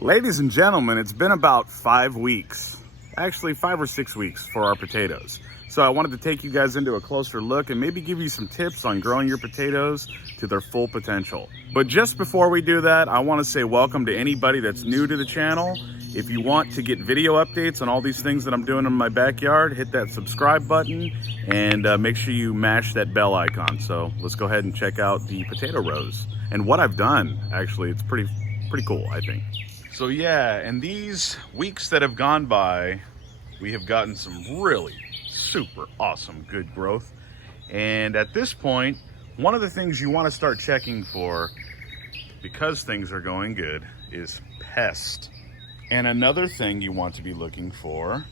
Ladies and gentlemen, it's been about 5 weeks, actually 5 or 6 weeks for our potatoes. So I wanted to take you guys into a closer look and maybe give you some tips on growing your potatoes to their full potential. But just before we do that, I want to say welcome to anybody that's new to the channel. If you want to get video updates on all these things that I'm doing in my backyard, hit that subscribe button and make sure you mash that bell icon. So let's go ahead and check out the potato rows and what I've done. Actually, it's pretty cool, I think. So yeah, in these weeks that have gone by, we have gotten some really super awesome good growth. And at this point, one of the things you want to start checking for, because things are going good, is pest. And another thing you want to be looking for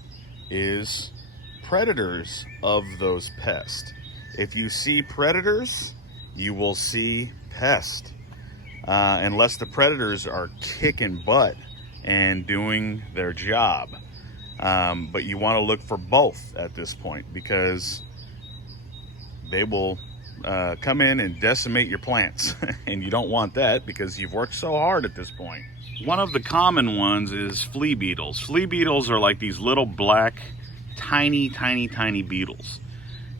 is predators of those pests. If you see predators, you will see pest. Unless the predators are kicking butt and doing their job. But you want to look for both at this point, because they will come in and decimate your plants. And you don't want that because you've worked so hard at this point. One of the common ones is flea beetles. Flea beetles are like these little black, tiny beetles.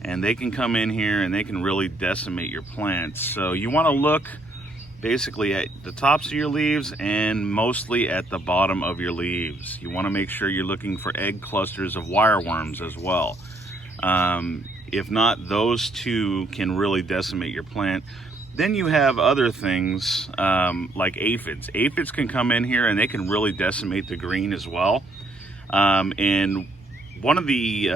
And they can come in here and they can really decimate your plants. So you want to look basically at the tops of your leaves and mostly at the bottom of your leaves. You want to make sure you're looking for egg clusters of wireworms as well. If not, those two can really decimate your plant. Then you have other things like aphids. Aphids can come in here and they can really decimate the green as well. And one of the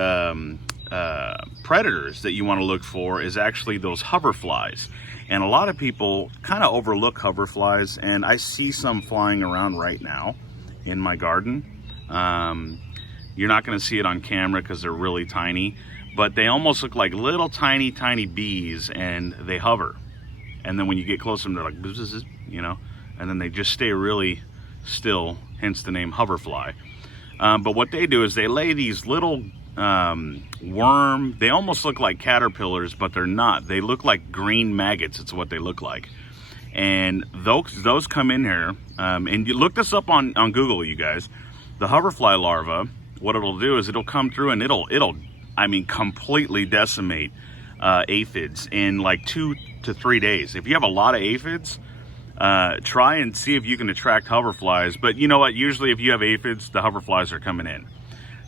predators that you want to look for is actually those hoverflies. And a lot of people kind of overlook hoverflies, and I see some flying around right now in my garden. You're not going to see it on camera because they're really tiny, but they almost look like little tiny bees, and they hover. And then when you get close to them, they're like, bzz, you know, and then they just stay really still, hence the name hoverfly. But what they do is they lay these little worm, they almost look like caterpillars, but they're not. They look like green maggots. It's what they look like. And those come in here, and you look this up on Google, you guys. The hoverfly larva, what it'll do is it'll come through and it'll I mean completely decimate aphids in like 2 to 3 days. If you have a lot of aphids, try and see if you can attract hoverflies. But you know what, usually if you have aphids, the hoverflies are coming in.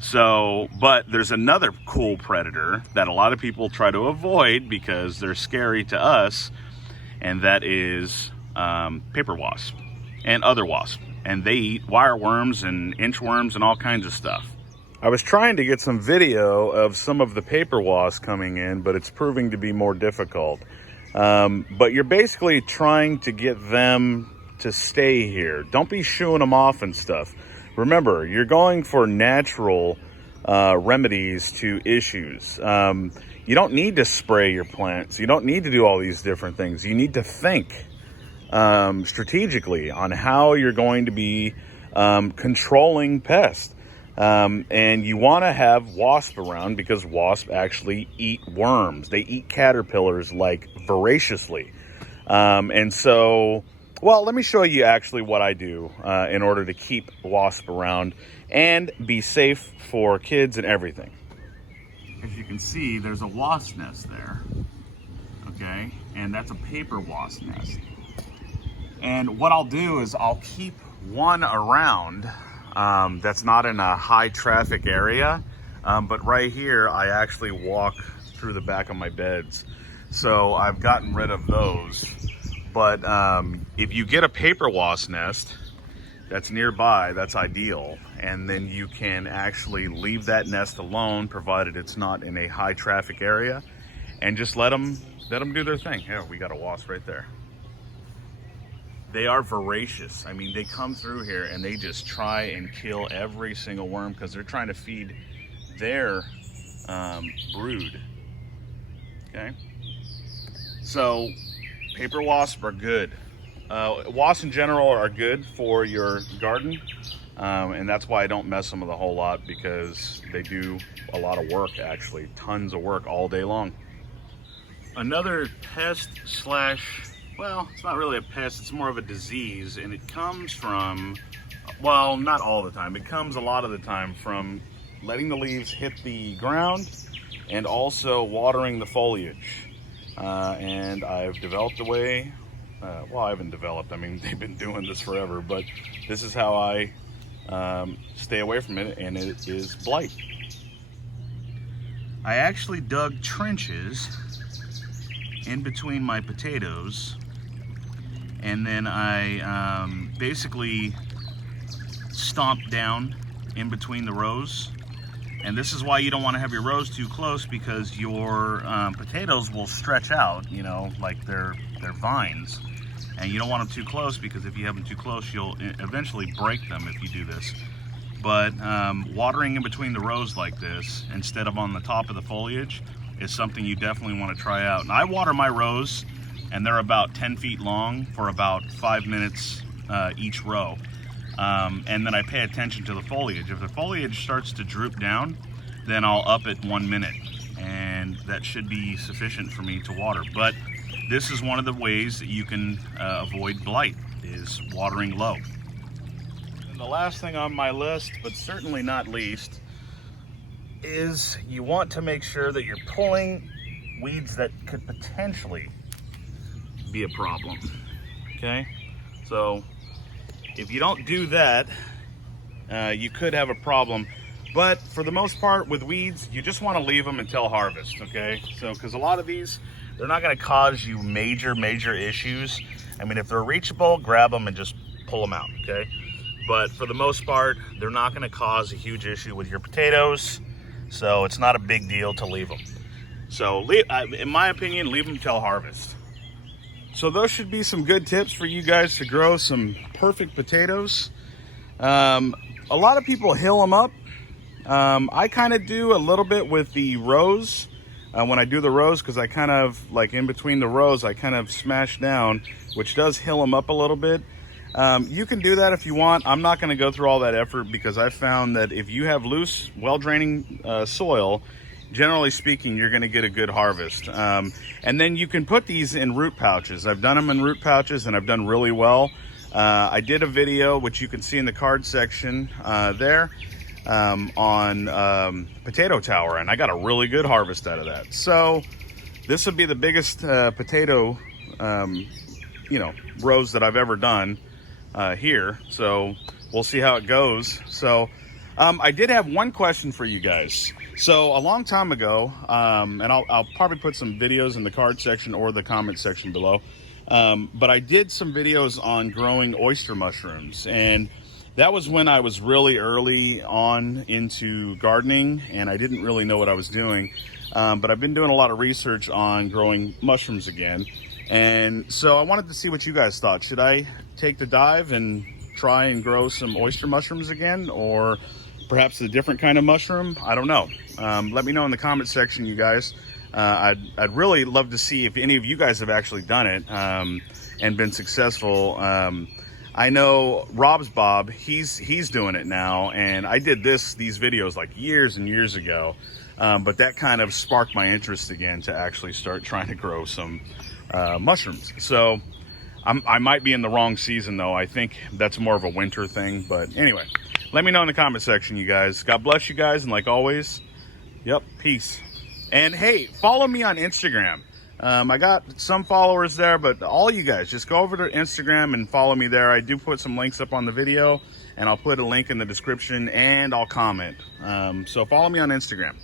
So, but there's another cool predator that a lot of people try to avoid because they're scary to us, and that is paper wasp and other wasps. And they eat wireworms and inchworms and all kinds of stuff. I was trying to get some video of some of the paper wasps coming in, but it's proving to be more difficult. But you're basically trying to get them to stay here. Don't be shooing them off and stuff. Remember, you're going for natural remedies to issues. You don't need to spray your plants. You don't need to do all these different things. You need to think strategically on how you're going to be controlling pests. And you want to have wasp around because wasps actually eat worms. They eat caterpillars like voraciously. And so... well, let me show you actually what I do in order to keep wasp around and be safe for kids and everything. As you can see, there's a wasp nest there, okay? And that's a paper wasp nest. And what I'll do is I'll keep one around that's not in a high traffic area, but right here I actually walk through the back of my beds. So I've gotten rid of those. But if you get a paper wasp nest that's nearby, that's ideal. And then you can actually leave that nest alone, provided it's not in a high traffic area, and just let them do their thing. Here, we got a wasp right there. They are voracious. I mean, they come through here and they just try and kill every single worm because they're trying to feed their brood. Okay? So, paper wasps are good. Wasps in general are good for your garden, and that's why I don't mess them with a whole lot, because they do a lot of work, actually, tons of work all day long. Another pest slash, well, it's not really a pest, it's more of a disease, and it comes from well, not all the time. It comes a lot of the time from letting the leaves hit the ground and also watering the foliage. And I've developed a way, well, I haven't developed, I mean, they've been doing this forever, but this is how I stay away from it, and it is blight. I actually dug trenches in between my potatoes, and then I basically stomped down in between the rows. And this is why you don't want to have your rows too close, because your potatoes will stretch out, you know, like they're vines. And you don't want them too close, because if you have them too close, you'll eventually break them if you do this. But watering in between the rows like this, instead of on the top of the foliage, is something you definitely want to try out. And I water my rows, and they're about 10 feet long for about 5 minutes each row. And then I pay attention to the foliage. If the foliage starts to droop down, then I'll up it 1 minute, and that should be sufficient for me to water. But this is one of the ways that you can avoid blight, is watering low. And the last thing on my list, but certainly not least, is you want to make sure that you're pulling weeds that could potentially be a problem. Okay, so if you don't do that, you could have a problem. But for the most part with weeds, you just want to leave them until harvest, okay? So, because a lot of these, they're not going to cause you major issues. I mean, if they're reachable, grab them and just pull them out, okay? But for the most part, they're not going to cause a huge issue with your potatoes, so it's not a big deal to leave them. So, in my opinion, leave them till harvest. So those should be some good tips for you guys to grow some perfect potatoes. A lot of people hill them up. I kind of do a little bit with the rows. When I do the rows, because I kind of, like in between the rows, I kind of smash down, which does hill them up a little bit. You can do that if you want. I'm not going to go through all that effort, because I've found that if you have loose, well-draining soil, generally speaking, you're going to get a good harvest. And then you can put these in root pouches. I've done them in root pouches, and I've done really well. I did a video, which you can see in the card section there, on potato tower, and I got a really good harvest out of that. So this would be the biggest potato rows that I've ever done here. So we'll see how it goes. So I did have one question for you guys. So a long time ago, and I'll probably put some videos in the card section or the comment section below, but I did some videos on growing oyster mushrooms, and that was when I was really early on into gardening, and I didn't really know what I was doing. But I've been doing a lot of research on growing mushrooms again. And so I wanted to see what you guys thought. Should I take the dive and try and grow some oyster mushrooms again, or perhaps a different kind of mushroom? I don't know. Let me know in the comment section, you guys. I'd really love to see if any of you guys have actually done it and been successful. I know Rob's Bob, he's doing it now, and I did these videos like years and years ago, but that kind of sparked my interest again to actually start trying to grow some mushrooms. So I might be in the wrong season though. I think that's more of a winter thing, but anyway, let me know in the comment section, you guys. God bless you guys, and like always, yep, peace. And hey, follow me on Instagram. I got some followers there, but all you guys, just go over to Instagram and follow me there. I do put some links up on the video, and I'll put a link in the description, and I'll comment. So follow me on Instagram.